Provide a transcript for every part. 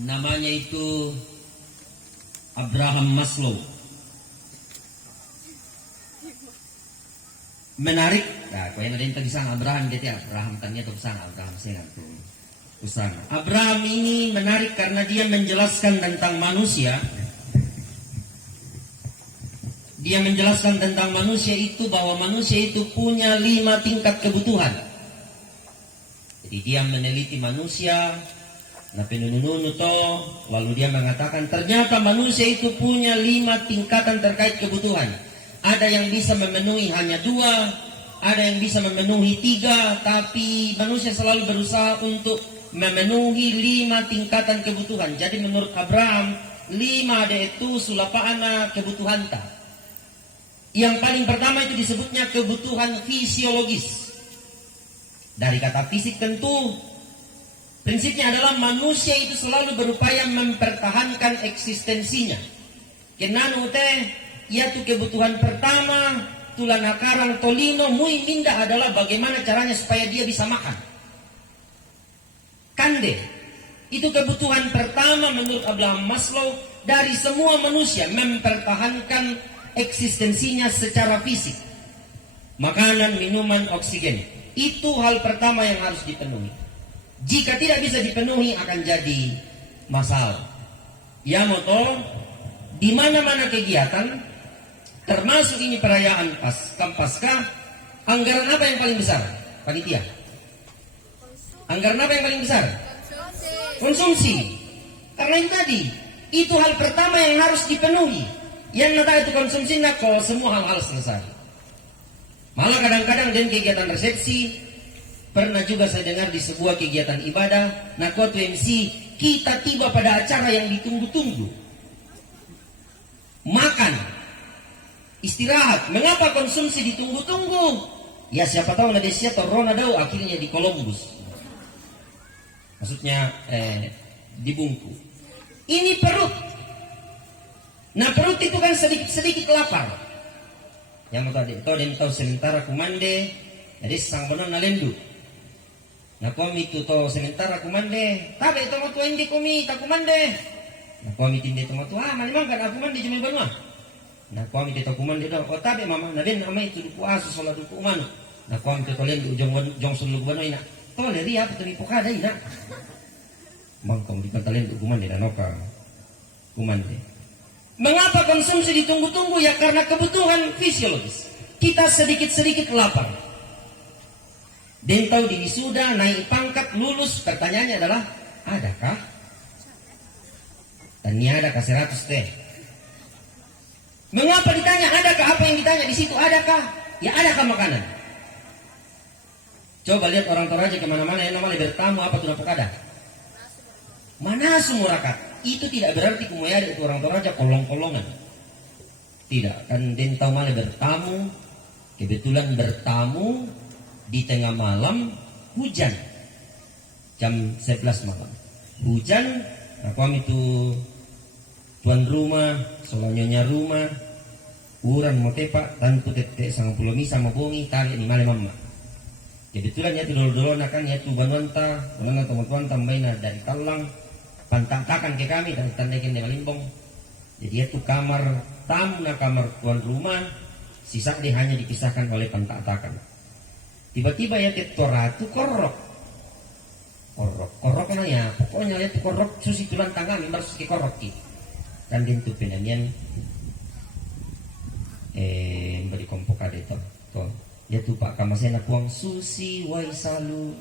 Namanya itu Abraham Maslow. Menarik. Nah, kau yang ada yang tadi sang Abraham gitu ya. Abraham tanya tuh sang Abraham sengat tuh. Usang. Abraham ini menarik karena dia menjelaskan tentang manusia. Dia menjelaskan tentang manusia itu bahwa manusia itu punya 5 tingkat kebutuhan. Jadi dia meneliti manusia, lalu dia mengatakan ternyata manusia itu punya 5 tingkatan terkait kebutuhan. Ada yang bisa memenuhi hanya 2, ada yang bisa memenuhi 3, tapi manusia selalu berusaha untuk memenuhi 5 tingkatan kebutuhan. Jadi menurut Abraham, 5 ada itu sulapana kebutuhan tak. Yang paling pertama itu disebutnya kebutuhan fisiologis. Dari kata fisik tentu prinsipnya adalah manusia itu selalu berupaya mempertahankan eksistensinya. Kenanu teh yaitu kebutuhan pertama tulana karang tolino mui minda adalah bagaimana caranya supaya dia bisa makan. Kande itu kebutuhan pertama menurut Abraham Maslow dari semua manusia, mempertahankan eksistensinya secara fisik. Makanan, minuman, oksigen. Itu hal pertama yang harus dipenuhi. Jika tidak bisa dipenuhi akan jadi masalah. Ya moto, di mana-mana kegiatan, termasuk ini perayaan Pasca, anggaran apa yang paling besar? Panitia. Anggaran apa yang paling besar? Konsumsi. Karena itu tadi, itu hal pertama yang harus dipenuhi. Yang nata itu konsumsi nako semua hal-hal selesai. Malah kadang-kadang dan kegiatan resepsi, pernah juga saya dengar di sebuah kegiatan ibadah, nako MC, kita tiba pada acara yang ditunggu-tunggu. Makan, istirahat. Mengapa konsumsi ditunggu-tunggu? Ya siapa tahu Nadesia atau Ronaldo akhirnya di Columbus. Maksudnya di Bungku. Ini perut. Nah perut itu kan sedikit lapar. Yang tadi tahu sementara kumande, jadi sang benon nalendu. Nah komi itu tahu sementara kumande, tapi itu mau tuh indi komi tak kumande. Nah komi tinde itu mau tuh malimang kan aku mandi cuma banua. Nah komi itu kumande dong. Oh tapi mama naden ama itu puasa sholat duku umanu. Nah komi itu tolen jong sulu banua ina. Tole ria apa tuh nipu kada ina. Mangkom di kantalen duku kumande dan oka kumande. Mengapa konsumsi ditunggu-tunggu? Ya karena kebutuhan fisiologis. Kita sedikit-sedikit lapar. Dan tahu diri sudah naik pangkat, lulus. Pertanyaannya adalah, adakah? Dan ini adakah 100 teh? Mengapa ditanya adakah? Apa yang ditanya di situ adakah? Ya adakah makanan? Coba lihat orang Toraja kemana-mana yang namanya bertamu apa tuh dapat ada? Mana sumurakat? Itu tidak berarti kumuyada itu orang Toraja kolong-kolongan. Tidak, kan dentau malah bertamu. Kebetulan bertamu di tengah malam hujan. Jam 11 malam. Hujan, nah kami itu tuan rumah, soalnya rumah, urang mau tepak, tantu tetek sang pulau misa mau bongi, tarik ni malam mama. Kebetulan ya tu dulu-dulu kan ya tu banwanta, mana teman-teman tambahin dari Talang. Pantak-takan ke kami dan tandakan dengan limbong. Jadi itu kamar tamu na kamar tuan rumah, sisa dia hanya dipisahkan oleh pantak-takan. Tiba-tiba ya tetora itu korok nanya, pokoknya ya itu korok susi tulang tangga mimbar susi korok ki. Dan itu penanyan beri kompok ada itu. Dia tuh pak kamasena kuang susi waisalu.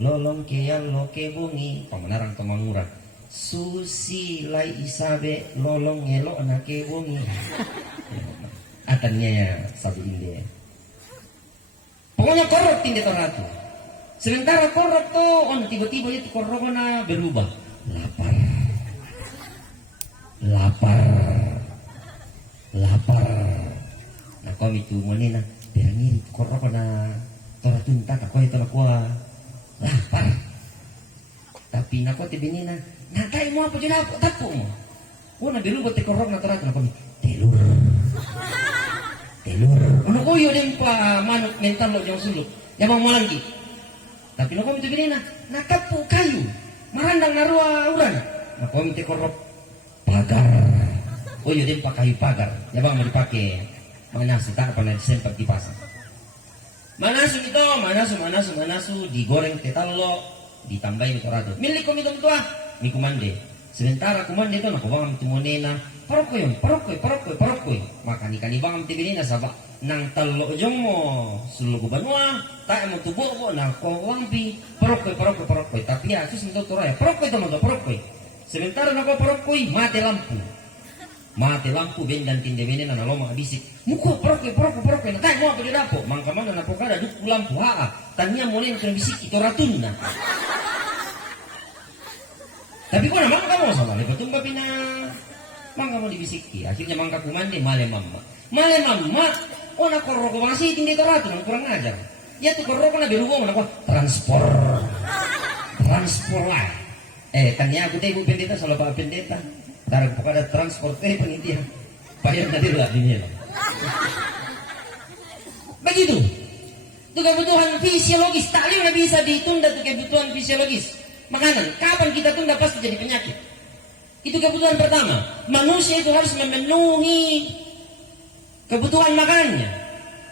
Lolong ke yang lo ke bungi pemenarang temangurang susi lai isabe lolong elok na ke bungi atannya ya sabu inde pokoknya korok tinde toratu sementara korok tuh tiba-tiba itu korok na berubah lapar nah kau itu manina berani korok na toratu entah kau itu nakua lapar. Tapi nako tibinina, nakai mo apa jena apa tapo mo. Una biru bote korok na tarat na kami. Telur. Ono ko yo din pa manok mental lo jong suluk. Yamang malangki. Tapi nako tibinina, nakapo kayu. Marami pandang narua uran. Nah, komite korop pagar. Oh iya, dia pakai pagar. Ya bang, mau dipakai manasu, tak pernah disempat dipasang. Manasu itu, manasu, digoreng tetalo, ditambahin korado. Milik komite tua, mi kumande. Sementara kumande itu nak bang tumonena, parokoy. Maka nikani bang tibinina sabak. Nang talo jong mo sulugo banua tak mo tubo ko na ko wampi parokoy tapi ya sus minto toraya parokoy sementara na ko parokoy mate lampu bendan tinde benen na loma abisik muko parokoy na tay mo abdi dapo mangka mana na pokada duku lampu tanya mo len kena bisik ito ratun na tapi ko na mangka mo sama le patumba pina mangka mo dibisiki akhirnya mangka kumande male mamma oh nak koroko masih tinggi teratu kurang ajar ya tuh koroko na berugo nak transport lah tanya aku teh ibu pendeta salah pak pendeta tarik kepada transport penitia payah tadi lah ini begitu itu kebutuhan fisiologis tak nggak bisa ditunda tuh kebutuhan fisiologis makanan kapan kita tunda pasti jadi penyakit itu kebutuhan pertama manusia itu harus memenuhi kebutuhan makanannya.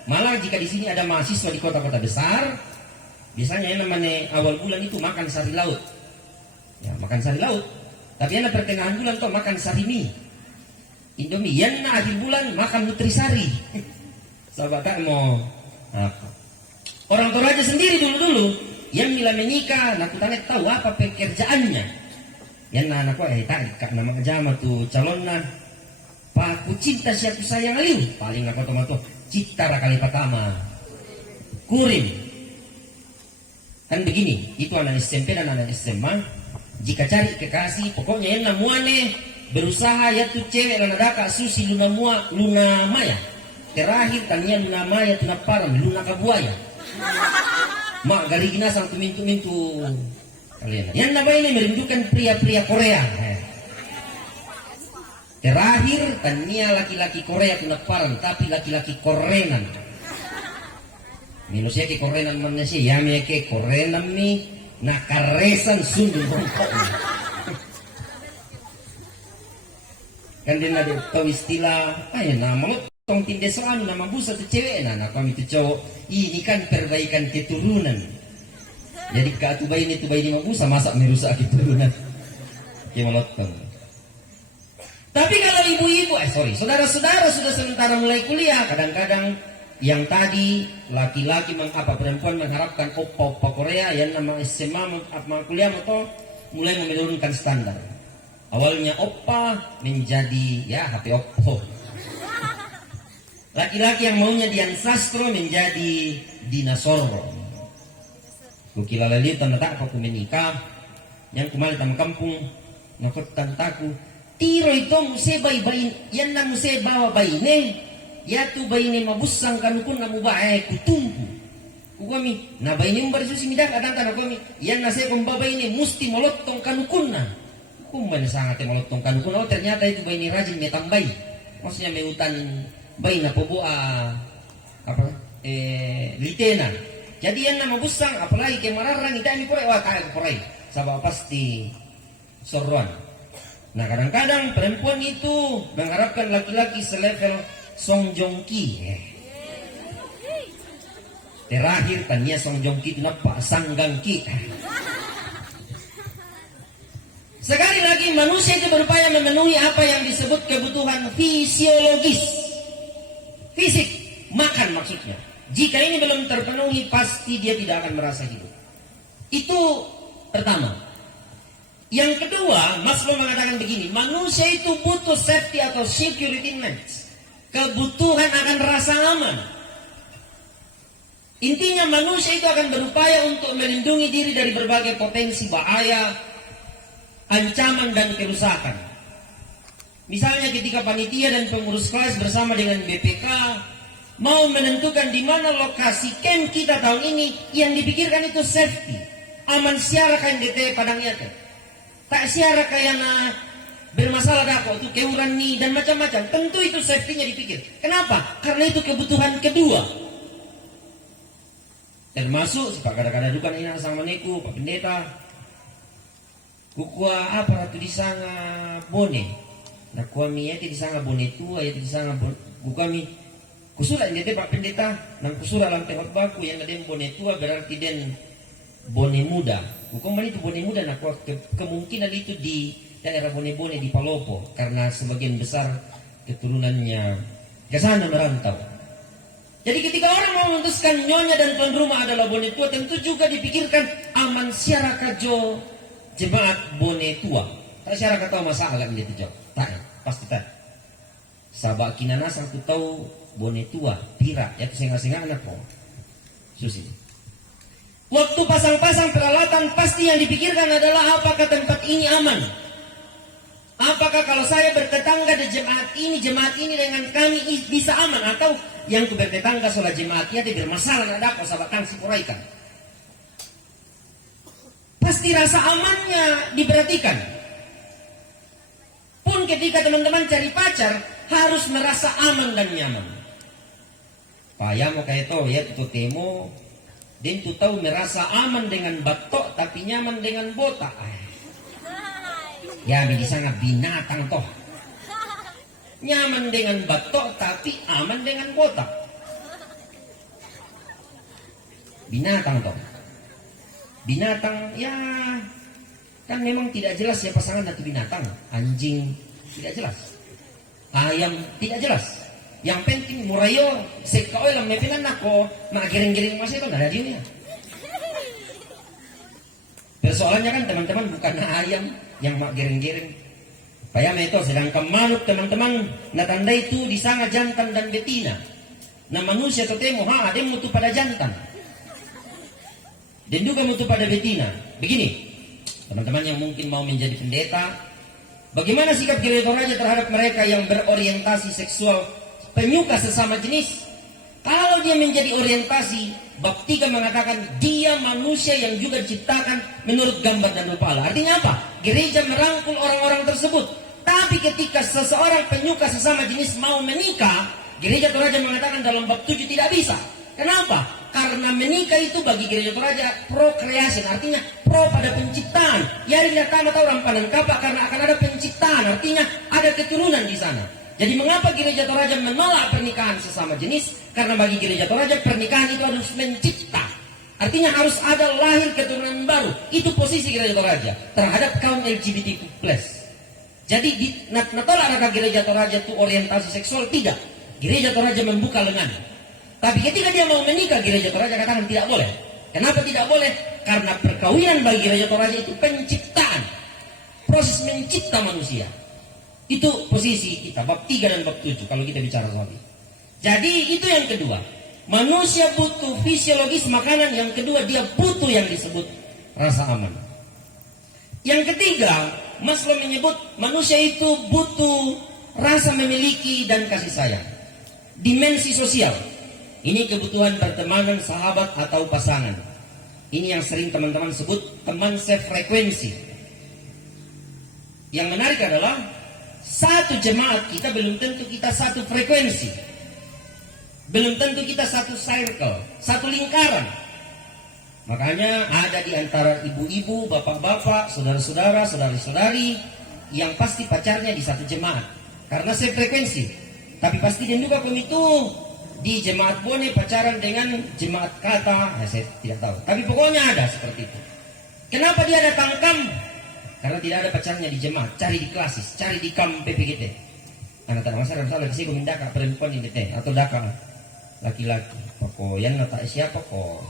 Malah jika di sini ada mahasiswa di kota-kota besar, biasanya yang namanya awal bulan itu makan sari laut. Ya, makan sari laut. Tapi yang pertengahan bulan tuh makan sari mie. Indomie. Yang akhir bulan makan nutrisari. Sahabat tak mau apa? Orang Toraja sendiri dulu yang bila menikah, nak tanya tahu apa pekerjaannya. Yang anak tak nama jama tuh calonnya. Aku cinta siapa sayang aliu paling aku tomato citra kali pertama kurim kan begini itu anak SMP dan anak SMA jika cari kekasih pokoknya yang namuane berusaha ya tuh cewek dan ada kak susi luna maya terakhir tanya luna maya tuna param luna kabuaya mak gali gina sang tumintu kalian yang nama ini merindukan pria-pria Korea terakhir tania laki-laki Korea tuna parang tapi laki-laki Korenan minusnya ke Korenan manusia ya me ke Korenan mi nakaresan sundul bongkok kan dia ada tahu istilah nama lo tong tindesan nama busa tu cewek nah kami tu cowok ini kan perbaikan keturunan jadi kak tu bayi ini mabusa masa merusak keturunan kemalotong. Tapi kalau ibu-ibu, saudara-saudara sudah sementara mulai kuliah, kadang-kadang yang tadi laki-laki perempuan mengharapkan oppa Korea, yang nama SMA kuliah atau mulai menurunkan standar. Awalnya oppa menjadi ya HP Oppo. Laki-laki yang maunya Dian Sastro menjadi Dinasorro. Kukila lali tanda tak aku menikah, yang kemarin tamu kampung, nakot tantaku. Tiro itu muse bayi yan na muse bawa bayi ne ya tu bayi ne mabusang kanukun na mubae kutumpu kami na bayi ne umbar susi midak adang kana kami yan na se kung bayi ne musti molotong kanukun na kumban sangat molotong kanukun ternyata itu bayi ne rajin niya tambay maksudnya may utan bayi na poboa litena jadi yan na mabusang apalagi kay mararang itani pore kaya pore sabab pasti sorron. Nah kadang-kadang perempuan itu mengharapkan laki-laki selevel Song Joong Ki. Terakhir tanya Song Joong Ki itu Pak Sanggang Ki. Sekali lagi manusia itu berupaya memenuhi apa yang disebut kebutuhan fisiologis. Fisik, makan maksudnya. Jika ini belum terpenuhi pasti dia tidak akan merasa hidup. Itu pertama. Yang kedua, Maslow mengatakan begini, manusia itu butuh safety atau security needs. Kebutuhan akan rasa aman. Intinya manusia itu akan berupaya untuk melindungi diri dari berbagai potensi bahaya, ancaman dan kerusakan. Misalnya ketika panitia dan pengurus kelas bersama dengan BPK mau menentukan di mana lokasi camp kita tahun ini, yang dipikirkan itu safety. Aman siara kain DT Padangnya tak siara kayak bermasalah dako itu keuran nih dan macam-macam. Tentu itu safety-nya dipikir. Kenapa? Karena itu kebutuhan kedua. Termasuk sepak kadang-kadang dukan ini sama neku Pak Pendeta. kukua apa ratu di sanga bone. Nah kuami ya di sanga bone tua ya di sanga kukami kusura ini Pak Pendeta, nang kusura lantai baku yang ada bone tua berarti den bone muda. Kukuman itu bone muda, nah kemungkinan itu di daerah bone-bone di Palopo karena sebagian besar keturunannya ke sana merantau. Jadi ketika orang mau memutuskan nyonya dan tuan rumah adalah bone tua, tentu juga dipikirkan aman siara jo jemaat bone tua. Tak siara tahu masalah ini tu jauh. Tak, pasti tak. Sabak kinana satu tahu bone tua, pira, ya senga-senga anak kok. Susi. Waktu pasang-pasang peralatan pasti yang dipikirkan adalah apakah tempat ini aman. Apakah kalau saya bertetangga di jemaat ini dengan kami bisa aman, atau yang bertetangga soal jemaatnya dia bermasalah ada kok sahabat tangsi kuraikan. Pasti rasa amannya diperhatikan. Pun ketika teman-teman cari pacar harus merasa aman dan nyaman. Paya mau kayak itu ya tuh temo, dan tuh tahu merasa aman dengan batok tapi nyaman dengan botak. Ya bisa nggak binatang toh. Nyaman dengan batok tapi aman dengan botak. Binatang toh. Binatang ya kan memang tidak jelas ya pasangan atau binatang. Anjing tidak jelas. Ayam tidak jelas. Yang penting murayo sekao lang mepinan nako giring-giring masih itu nggak ada dia. Persoalannya kan teman-teman bukan ayam yang mak giring-giring. Payah itu sedangkan manuk teman-teman natanda itu di sana jantan dan betina. Nah manusia totemo ada mutu pada jantan. Dan juga mutu pada betina. Begini, teman-teman yang mungkin mau menjadi pendeta, bagaimana sikap gereja Toraja terhadap mereka yang berorientasi seksual penyuka sesama jenis? Kalau dia menjadi orientasi, bab 3 mengatakan dia manusia yang juga diciptakan menurut gambar dan rupa Allah. Artinya apa? Gereja merangkul orang-orang tersebut. Tapi ketika seseorang penyuka sesama jenis mau menikah, gereja Toraja mengatakan dalam bab 7 tidak bisa. Kenapa? Karena menikah itu bagi gereja Toraja procreation, artinya pro pada penciptaan. Ya dilihat tamat orang panen kapak karena akan ada penciptaan, artinya ada keturunan di sana. Jadi mengapa gereja Toraja menolak pernikahan sesama jenis? Karena bagi gereja Toraja pernikahan itu harus mencipta. Artinya harus ada lahir keturunan baru. Itu posisi gereja Toraja terhadap kaum LGBTQ+. Jadi natolak raka gereja Toraja itu orientasi seksual, tidak. Gereja Toraja membuka lengan. Tapi ketika dia mau menikah, gereja Toraja katakan tidak boleh. Kenapa tidak boleh? Karena perkawinan bagi gereja Toraja itu penciptaan. Proses mencipta manusia. Itu posisi kita, bab 3 dan bab 7 kalau kita bicara soal itu. Jadi itu yang kedua. Manusia butuh fisiologis makanan, yang kedua dia butuh yang disebut rasa aman. Yang ketiga, Maslow menyebut manusia itu butuh rasa memiliki dan kasih sayang. Dimensi sosial. Ini kebutuhan pertemanan, sahabat atau pasangan. Ini yang sering teman-teman sebut teman sefrekuensi. Yang menarik adalah satu jemaat kita belum tentu kita satu frekuensi. Belum tentu kita satu circle, satu lingkaran. Makanya ada di antara ibu-ibu, bapak-bapak, saudara-saudara, saudari-saudari yang pasti pacarnya di satu jemaat. Karena sefrekuensi. Tapi pasti dia juga itu di jemaat Bone pacaran dengan jemaat Kata. Saya tidak tahu. Tapi pokoknya ada seperti itu. Kenapa dia ada tangkam? Karena tidak ada pacarnya di jemaat, cari di klasis, cari di kam PPGT. Karena tak masalah di sini daka perempuan ini atau daka laki-laki. Pokok yang tak siapa kok.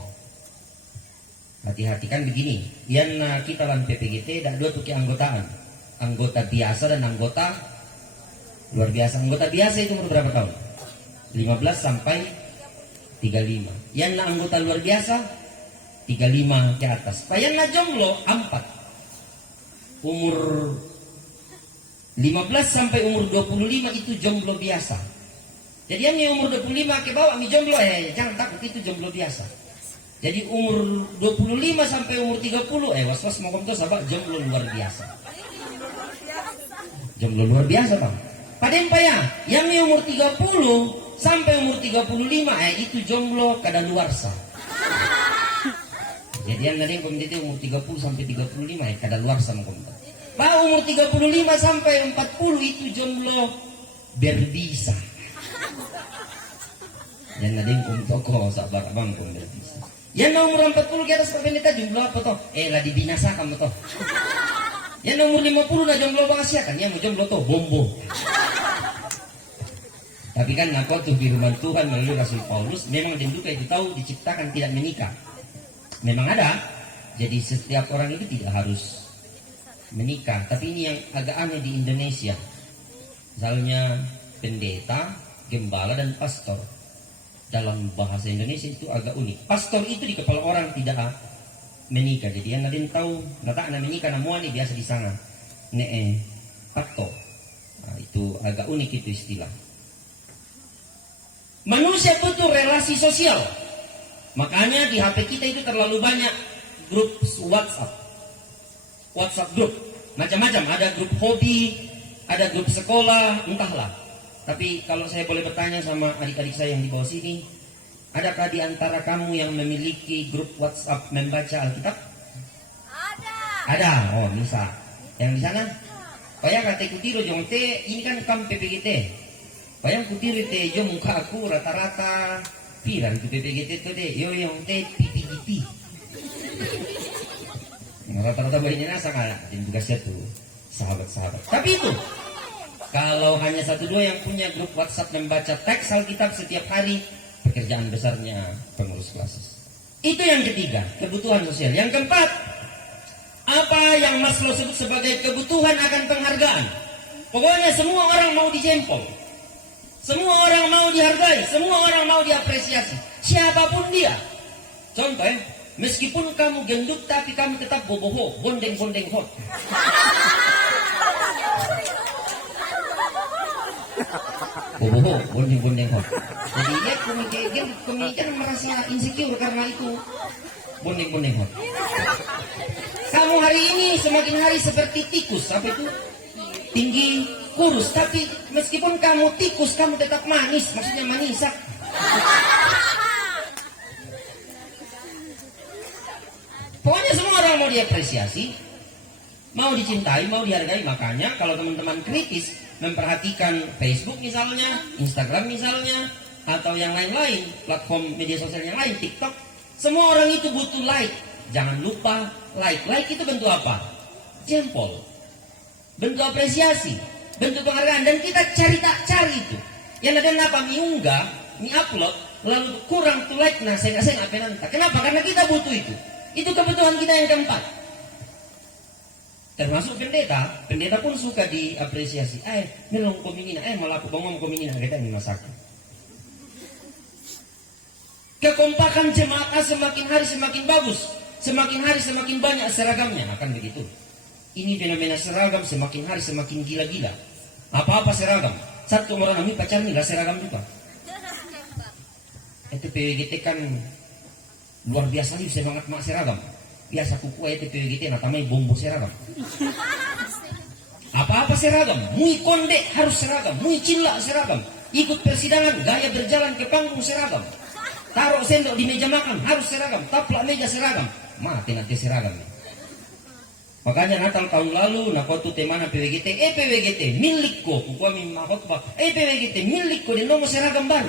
Hati-hati kan begini. Yang kita dalam PPGT ada 2 tuki anggotaan. Anggota biasa dan anggota luar biasa. Anggota biasa itu umur berapa tahun? 15 sampai 35. Yang anggota luar biasa 35 ke atas. Yang jomblo 4. Umur 15 sampai umur 25 itu jomblo biasa. Jadi yang umur 25 ke bawah jomblo jangan takut, itu jomblo biasa. Jadi umur 25 sampai umur 30 was-was mau tuh sahabat jomblo luar biasa. Jomblo luar biasa bang. Padahal ya, yang umur 30 sampai umur 35 itu jomblo kadaluarsa. Jadi yang ada yang komunitas umur 30 sampai 35 ya kada luar sama komunitas. Pak umur 35 sampai 40 itu jomblo berbisa. Dan ada yang toko sabar abang pun berbisa. Yang umur 40 ke atas pendeta jomblo apa toh? Lah dibinasakan toh. Yang umur 50 dah jomblo bangsa kan? Yang mau jomblo toh bombo. Tapi kan aku tuh firman Tuhan melalui Rasul Paulus memang denduka itu tahu diciptakan tidak menikah. Memang ada. Jadi setiap orang itu tidak harus menikah. Tapi ini yang agak aneh di Indonesia. Misalnya pendeta, gembala dan pastor. Dalam bahasa Indonesia itu agak unik. Pastor itu di kepala orang tidak menikah. Jadi yang nadin tahu nata na menikah namuan ini biasa di sana. Pato. Nah, itu agak unik itu istilah. Manusia butuh relasi sosial. Makanya di HP kita itu terlalu banyak grup WhatsApp. WhatsApp grup. Macam-macam. Ada grup hobi, ada grup sekolah, entahlah. Tapi kalau saya boleh bertanya sama adik-adik saya yang di bawah sini, adakah di antara kamu yang memiliki grup WhatsApp membaca Alkitab? Ada. Oh, bisa. Yang di sana? Payah kata kutiro jong te, ini kan kam PPGT. Payah kutiro te jong muka aku rata-rata piran itu PPGT itu deh. Yo yang te PPGT. Rata-rata bayinya nasa kalah. Dan juga saya tuh sahabat-sahabat. Tapi itu. Kalau hanya satu dua yang punya grup WhatsApp membaca teks Alkitab setiap hari, pekerjaan besarnya pengurus kelas. Itu yang ketiga, kebutuhan sosial. Yang keempat, apa yang Maslow sebut sebagai kebutuhan akan penghargaan. Pokoknya semua orang mau dijempol. Semua orang mau dihargai, semua orang mau diapresiasi. Siapapun dia. Contoh ya, meskipun kamu gendut tapi kamu tetap boboho, bondeng-bondeng hot. Boboho, bondeng-bondeng hot. Jadi dia komedian merasa insecure karena itu bondeng-bondeng hot. Kamu hari ini semakin hari seperti tikus, apa itu? Tinggi, kurus, tapi meskipun kamu tikus, kamu tetap manis, maksudnya manisak. Pokoknya semua orang mau diapresiasi, mau dicintai, mau dihargai. Makanya kalau teman-teman kritis memperhatikan Facebook misalnya, Instagram misalnya, atau yang lain-lain, platform media sosial yang lain, TikTok, semua orang itu butuh like. Jangan lupa like. Like itu bentuk apa? Jempol. Bentuk apresiasi, bentuk penghargaan. Dan kita cari itu. Yang ada apa? Miunggah, mi-upload, lalu kurang tuh like, nah saya nggak penanta. Kenapa? Karena kita butuh itu. Itu kebutuhan kita yang keempat. Termasuk pendeta pun suka diapresiasi. Melong komingina, malah aku bangong komingina, kita ini masakan. Kekompakan jemaat semakin hari semakin bagus, semakin hari semakin banyak seragamnya, akan begitu. Ini fenomena seragam semakin hari semakin gila-gila. Apa-apa seragam. Satu orang kami pacar nih seragam juga. Itu PWGT kan luar biasa nih semangat mak seragam. Biasa kuku itu PWGT natamai bombo seragam. Apa-apa seragam. Mui konde harus seragam. Mui cilla seragam. Ikut persidangan gaya berjalan ke panggung seragam. Taruh sendok di meja makan harus seragam. Taplak meja seragam. Mati nanti seragam. Makanya Natal tahun lalu nak waktu temana PWGT. PWGT milikku. Kuku amin mahotbah. PWGT milikku di nomor seragam baru.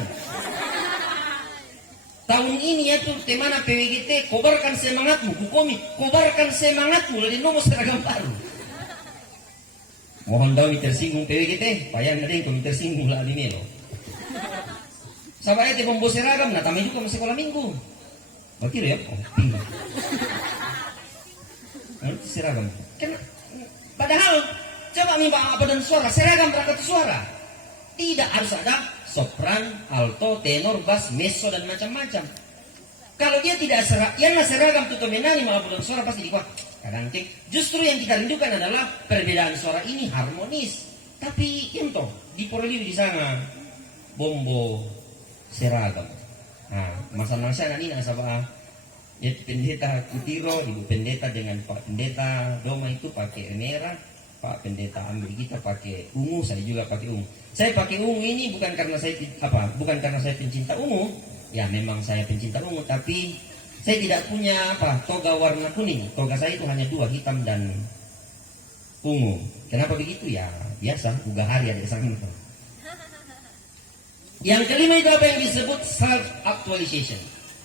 Tahun ini itu temana PWGT, kobarkan semangatmu, kukomi, kobarkan semangatmu, dari nomor seragam baru. Mohon daun tersinggung PWGT, payah nanti kami tersinggung lah di Melo. Sabar itu pembawa seragam, nah tamai juga masih sekolah minggu. Bakir ya? Oh, tinggal. Seragam. Padahal, coba nih apa dan suara, seragam berangkat suara. Tidak harus ada sopran, alto, tenor, bass, mezzo dan macam-macam. Kalau dia tidak seragam tuh menani malah bulan suara pasti dikuat. Kadang justru yang kita rindukan adalah perbedaan suara ini harmonis. Tapi itu di Poroliu di sana bombo seragam. Nah, masa-masa ini nasabah ya pendeta Kutiro, ibu pendeta dengan Pak pendeta Doma itu pakai merah. Pak pendeta ambil kita pakai ungu, saya juga pakai ungu. Saya pakai ungu ini bukan karena saya pencinta ungu. Ya memang saya pencinta ungu, tapi Saya tidak punya toga warna kuning. Toga saya itu hanya dua, hitam dan ungu. Kenapa begitu? Ya biasa, uga hari ada sana. Yang kelima itu apa yang disebut self actualization.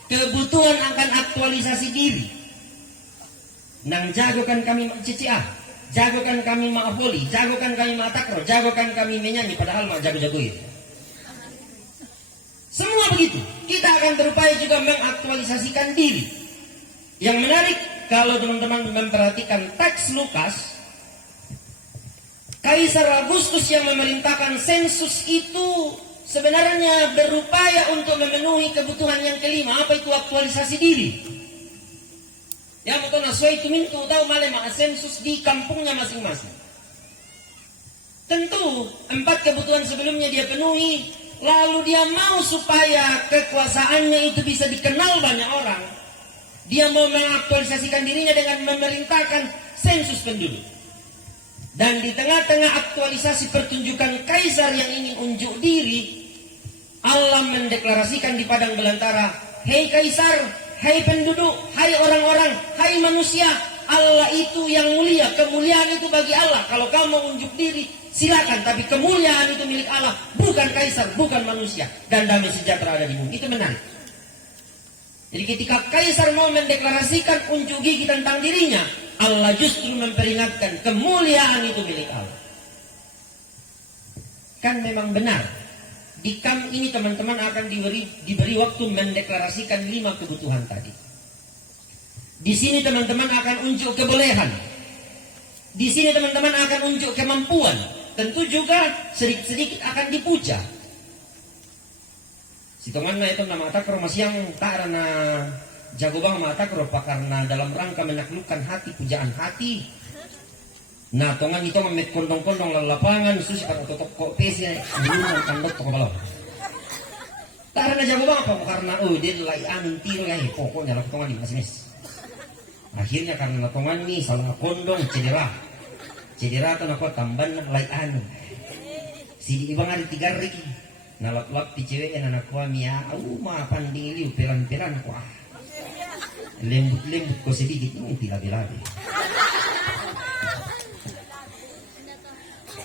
Kebutuhan akan aktualisasi diri. Nang jagokan kami CCA, jagokan kami voli, jagokan kami takraw, jagokan kami menyanyi, padahal jago-jago itu. Semua begitu. Kita akan berupaya juga mengaktualisasikan diri. Yang menarik, kalau teman-teman memperhatikan teks Lukas, Kaisar Agustus yang memerintahkan sensus itu sebenarnya berupaya untuk memenuhi kebutuhan yang kelima. Apa itu aktualisasi diri? Ya, betul. Naswa itu mintu tahu malah sensus di kampungnya masing-masing. Tentu 4 kebutuhan sebelumnya dia penuhi, lalu dia mau supaya kekuasaannya itu bisa dikenal banyak orang. Dia mau mengaktualisasikan dirinya dengan memerintahkan sensus penduduk. Dan di tengah-tengah aktualisasi pertunjukan kaisar yang ingin unjuk diri, Allah mendeklarasikan di padang belantara, "Hei kaisar, hei penduduk, hai orang-orang, hai manusia, Allah itu yang mulia, kemuliaan itu bagi Allah. Kalau kamu mau unjuk diri, silakan, tapi kemuliaan itu milik Allah, bukan kaisar, bukan manusia. Dan damai sejahtera ada di bumi." Itu menarik. Jadi ketika kaisar mau mendeklarasikan unjuk gigi tentang dirinya, Allah justru memperingatkan kemuliaan itu milik Allah. Kan memang benar. Di kamp ini teman-teman akan diberi waktu mendeklarasikan 5 kebutuhan tadi. Di sini teman-teman akan unjuk kebolehan. Di sini teman-teman akan unjuk kemampuan. Tentu juga sedikit-sedikit akan dipuja. Sitongan na itu nama takro masih yang tak karena jago bang mata keropa karena dalam rangka menaklukkan hati, pujaan hati. Nah, tongan itu memet kondong-kondong lapangan sus atau totok kok pesi minum kandok toko balap. Tak karena jago bang apa? Karena dia layan tiro ya, pokoknya lah tongan di mas. Akhirnya karena tongan ini salah kondong cedera tuh nak tamban layan. Si ibang hari 3 rik. Nalap-lap di ceweknya anak kuamia, mapan diliu pelan-pelan kuah. Lembut-lembut kok sedikit, bila-bila.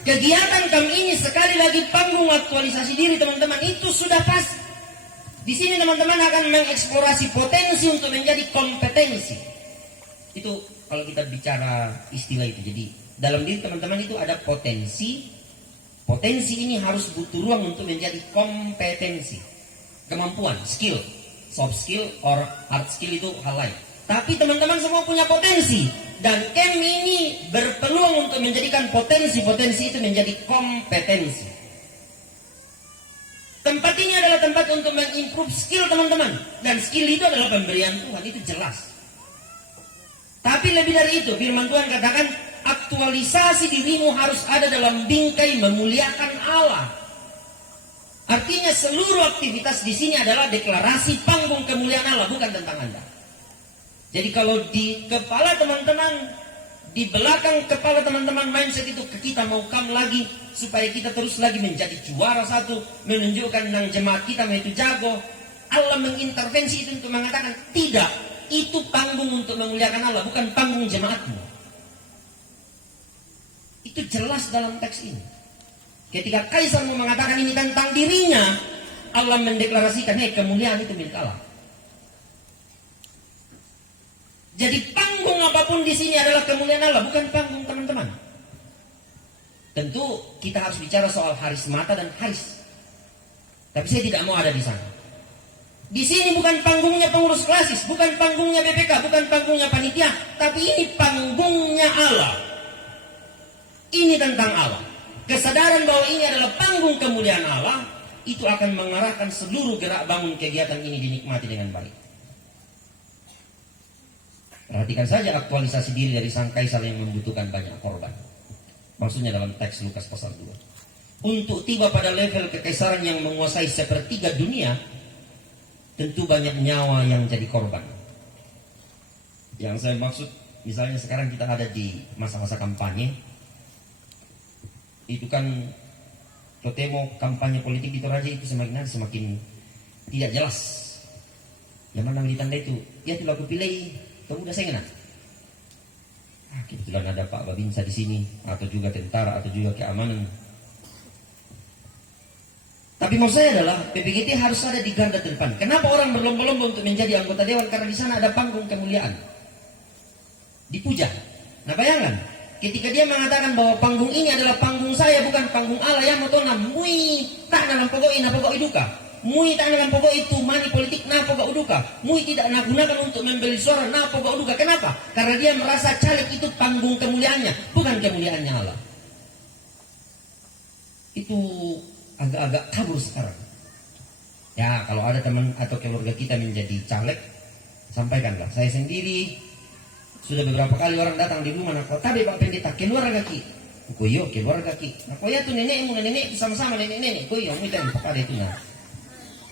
Kegiatan kami ini sekali lagi panggung aktualisasi diri teman-teman, itu sudah pas. Di sini teman-teman akan mengeksplorasi potensi untuk menjadi kompetensi. Itu kalau kita bicara istilah itu. Jadi dalam diri teman-teman itu ada potensi. Potensi ini harus butuh ruang untuk menjadi kompetensi. Kemampuan, skill. Soft skill or hard skill itu hal lain. Tapi teman-teman semua punya potensi. Dan camp ini berpeluang untuk menjadikan potensi-potensi itu menjadi kompetensi. Tempat ini adalah tempat untuk mengimprove skill teman-teman. Dan skill itu adalah pemberian Tuhan, itu jelas. Tapi lebih dari itu, firman Tuhan katakan, aktualisasi dirimu harus ada dalam bingkai memuliakan Allah. Artinya seluruh aktivitas di sini adalah deklarasi panggung kemuliaan Allah, bukan tentang Anda. Jadi kalau di kepala teman-teman, di belakang kepala teman-teman mindset itu, kita mau come lagi supaya kita terus lagi menjadi juara satu, menunjukkan nang jemaat kita itu jago. Allah mengintervensi itu untuk mengatakan tidak, itu panggung untuk memuliakan Allah, bukan panggung jemaatmu. Itu jelas dalam teks ini. Ketika kaisar mau mengatakan ini tentang dirinya, Allah mendeklarasikan, kemuliaan itu milik Allah. Jadi panggung apapun di sini adalah kemuliaan Allah, bukan panggung teman-teman. Tentu kita harus bicara soal haris mata dan haris. Tapi saya tidak mau ada di sana. Di sini bukan panggungnya pengurus klasis, bukan panggungnya BPK, bukan panggungnya panitia, tapi ini panggungnya Allah. Ini tentang Allah. Kesadaran bahwa ini adalah panggung kemuliaan Allah, itu akan mengarahkan seluruh gerak bangun kegiatan ini dinikmati dengan baik. Perhatikan saja aktualisasi diri dari sang kaisar yang membutuhkan banyak korban. Maksudnya dalam teks Lukas pasal 2. Untuk tiba pada level kekaisaran yang menguasai sepertiga dunia, tentu banyak nyawa yang jadi korban. Yang saya maksud, misalnya sekarang kita ada di masa-masa kampanye, itu kan temo kampanye politik di Toraja itu semakin tidak jelas. Yang mana ditanda itu, ya tuh aku pilih, kamu udah saya kebetulan ada Pak Babinsa di sini, atau juga tentara, atau juga keamanan. Tapi maksud saya adalah PPGT harus ada di garda terdepan. Kenapa orang berlomba-lomba untuk menjadi anggota dewan? Karena di sana ada panggung kemuliaan, dipuja. Nah bayangkan, ketika dia mengatakan bahwa panggung ini adalah panggung saya, bukan panggung Allah, yang motona mui tak dalam pokok na pokok duka, mui tak dalam pokok itu money politik na pokok duka, mui tidak nak gunakan untuk membeli suara na pokok duka. Kenapa? Karena dia merasa caleg itu panggung kemuliaannya, bukan kemuliaannya Allah. Itu agak-agak kabur sekarang. Ya kalau ada teman atau keluarga kita menjadi caleg, sampaikanlah. Saya sendiri sudah beberapa kali orang datang di rumah, nak tadi Pak Pendeta keluar kaki, koyo keluar kaki. Nak ya tuh nenekmu nenek sama-sama nenek koyo minta apa itu nah.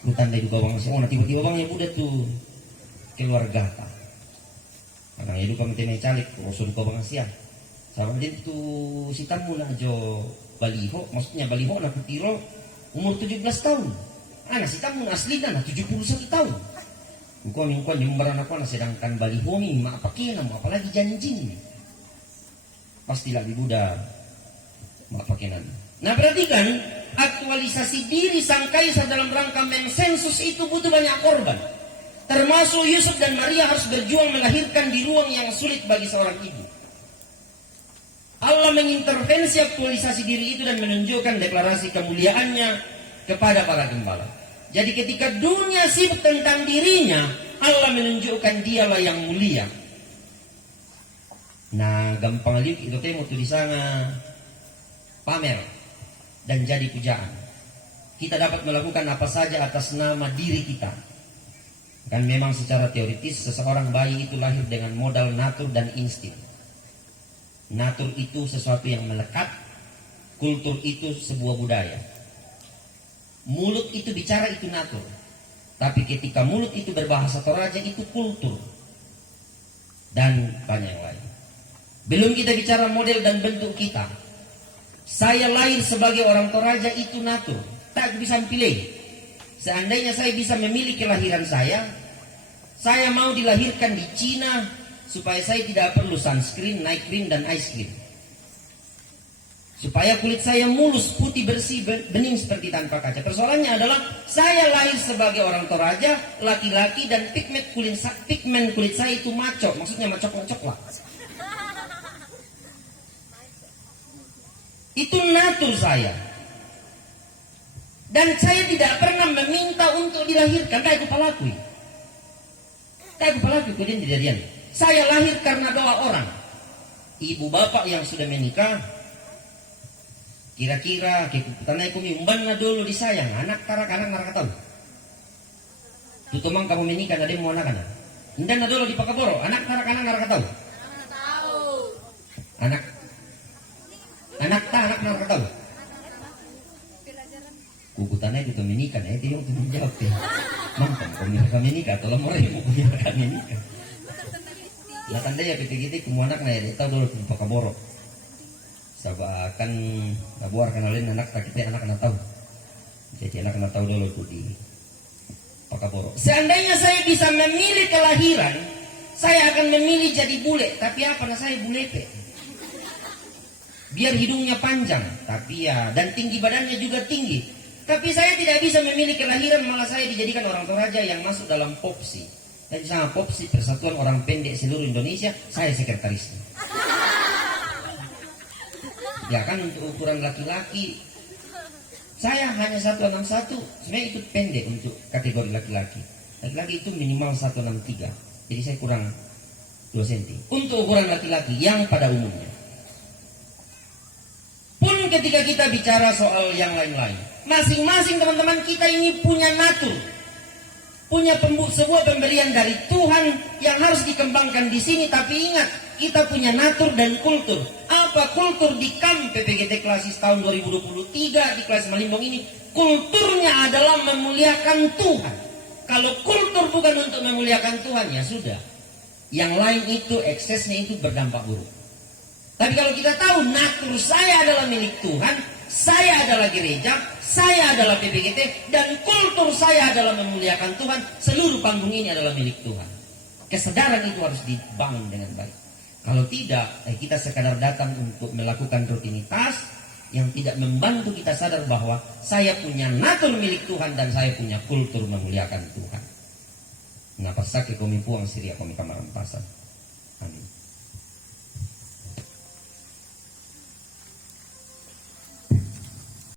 Bukan dari bawang sih, oh tiba-tiba bangnya udah tuh keluarga ta. Kadang itu kami temen caleg, usul kau bang siang. Sama dia tuh si tamu lah jo baliho, maksudnya baliho nak putiro umur 17 tahun. Anak si tamu asli dah 71 tahun. Bukan nyumbaran apa, sedangkan baliho ni mak pakai nama apalagi janji ni. Pastilah di Buddha mak pakai nama. Nah perhatikan, aktualisasi diri sang kaisar dalam rangka mensensus itu butuh banyak korban. Termasuk Yusuf dan Maria harus berjuang melahirkan di ruang yang sulit bagi seorang ibu. Allah mengintervensi aktualisasi diri itu dan menunjukkan deklarasi kemuliaannya kepada para gembala. Jadi ketika dunia sibuk tentang dirinya, Allah menunjukkan dialah yang mulia. Nah, gampang liuk itu temu tuh di sana pamer dan jadi pujaan. Kita dapat melakukan apa saja atas nama diri kita. Kan memang secara teoritis seseorang bayi itu lahir dengan modal natur dan insting. Natur itu sesuatu yang melekat, kultur itu sebuah budaya. Mulut itu bicara itu natur. Tapi ketika mulut itu berbahasa Toraja itu kultur. Dan banyak yang lain. Belum kita bicara model dan bentuk kita. Saya lahir sebagai orang Toraja itu natur. Tak bisa pilih. Seandainya saya bisa memilih kelahiran saya mau dilahirkan di Cina supaya saya tidak perlu sunscreen, night cream, dan ice cream. Supaya kulit saya mulus, putih, bersih, bening seperti tanpa kaca. Persoalannya adalah saya lahir sebagai orang Toraja, laki-laki, dan pigmen kulit saya itu macok. Maksudnya macok-macok lah. Itu natur saya. Dan saya tidak pernah meminta untuk dilahirkan. Kayak kepalakui. Kejadian. Saya lahir karena doa orang. Ibu bapak yang sudah menikah, kira-kira tanah kami umbana dulu disayang anak narak tahu. Tutumang kamu menikah ada mau anak. Ndan dulu di Pakaboro anak narak tahu. Anak narak tahu. Kuku tanah itu menikah, itu yang menjawab ya. Mantap, kami menikah, tolong orang yang kami menikah. Lah tanda ya PPGT kamu anak na ya, tahu dulu di Pakaboro. Sabakan nabuar kenalin anak tak kita anak tahu. Jadi anak tahu dulu itu di Pakaboro. Seandainya saya bisa memilih kelahiran, saya akan memilih jadi bule. Tapi apa? Saya bulepe. Biar hidungnya panjang, tapi ya dan tinggi badannya juga tinggi. Tapi saya tidak bisa memilih kelahiran, malah saya dijadikan orang Toraja yang masuk dalam POPSI. Dan sama POPSI Persatuan Orang Pendek Seluruh Indonesia, saya sekretarisnya. Ya kan untuk ukuran laki-laki saya hanya 161. Sebenarnya itu pendek untuk kategori laki-laki. Laki-laki itu minimal 163. Jadi saya kurang 2 cm. Untuk ukuran laki-laki yang pada umumnya. Pun ketika kita bicara soal yang lain-lain, masing-masing teman-teman kita ini punya natur. Punya sebuah pemberian dari Tuhan yang harus dikembangkan di sini. Tapi ingat, kita punya natur dan kultur. Apa kultur di KAM PPGT Klasis tahun 2023 di kelas Malimbong ini? Kulturnya adalah memuliakan Tuhan. Kalau kultur bukan untuk memuliakan Tuhan, ya sudah. Yang lain itu, eksesnya itu berdampak buruk. Tapi kalau kita tahu natur saya adalah milik Tuhan, saya adalah gereja, saya adalah PPGT, dan kultur saya adalah memuliakan Tuhan. Seluruh panggung ini adalah milik Tuhan. Kesadaran itu harus dibangun dengan baik. Kalau tidak, kita sekadar datang untuk melakukan rutinitas yang tidak membantu kita sadar bahwa saya punya natur milik Tuhan dan saya punya kultur memuliakan Tuhan. Ngapa sakit kami puang siria kami kamar empasan. Amin.